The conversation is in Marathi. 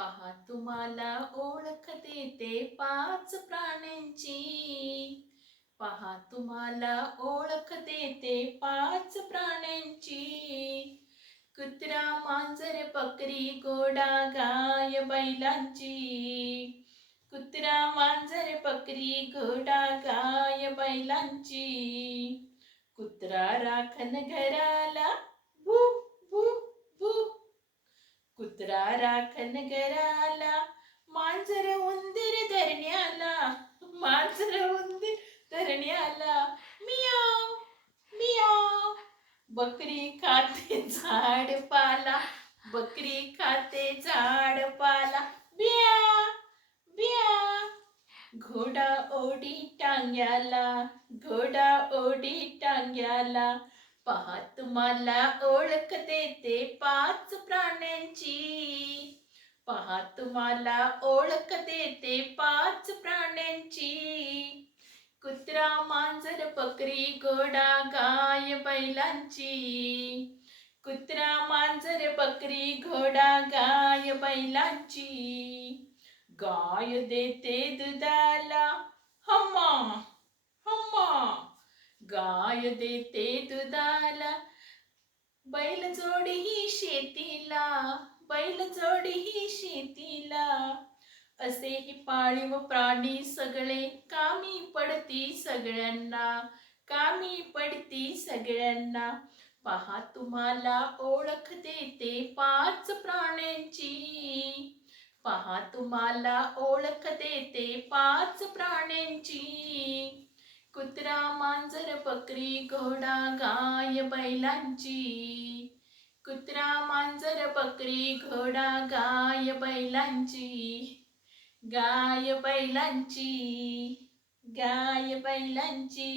पहा तुम्हाला ओळख देते पाच प्राण्यांची. पहा तुम्हाला ओळख देते पाच प्राण्यांची. कुत्रा मांजर बकरी घोडा गाय बैलांची. कुत्रा मांजर बकरी घोडा गाय बैलांची. कुत्रा राखण घराला राखनगराला घराला मांजर उंदीर धरण्याला मांजर उंदीर धरण्याला. मियाव मियाव बकरी खाते झाड पाला बकरी खाते झाड पाला. बिया बिया. घोडा ओढी टांग्याला घोडा ओढी टांग्याला. पहा तुम्हाला ओळख देते पाच प्राण्यांची. पहा तुम्हाला ओळख देते पाच प्राण्यांची. कुत्रा मांजर बकरी घोडा गाय बैलांची. कुत्रा मांजर बकरी घोडा गाय बैलांची. गाय देते दुधाला गाय देते दुधाला. बैल जोडी ही शेतीला बैल जोडी ही शेतीला. असे ही पाळीव प्राणी सगळे कामी पडती सगळ्यांना कामी पडती सगळ्यांना. पहा तुम्हाला ओळख देते पाच प्राण्यांची. पहा तुम्हाला ओळख देते पाच प्राण्यांची. कुत्रा मांजर बकरी घोडा गाय बैलांची. कुत्रा मांजर बकरी घोडा गाय बैलांची. गाय बैलांची. गाय बैलांची.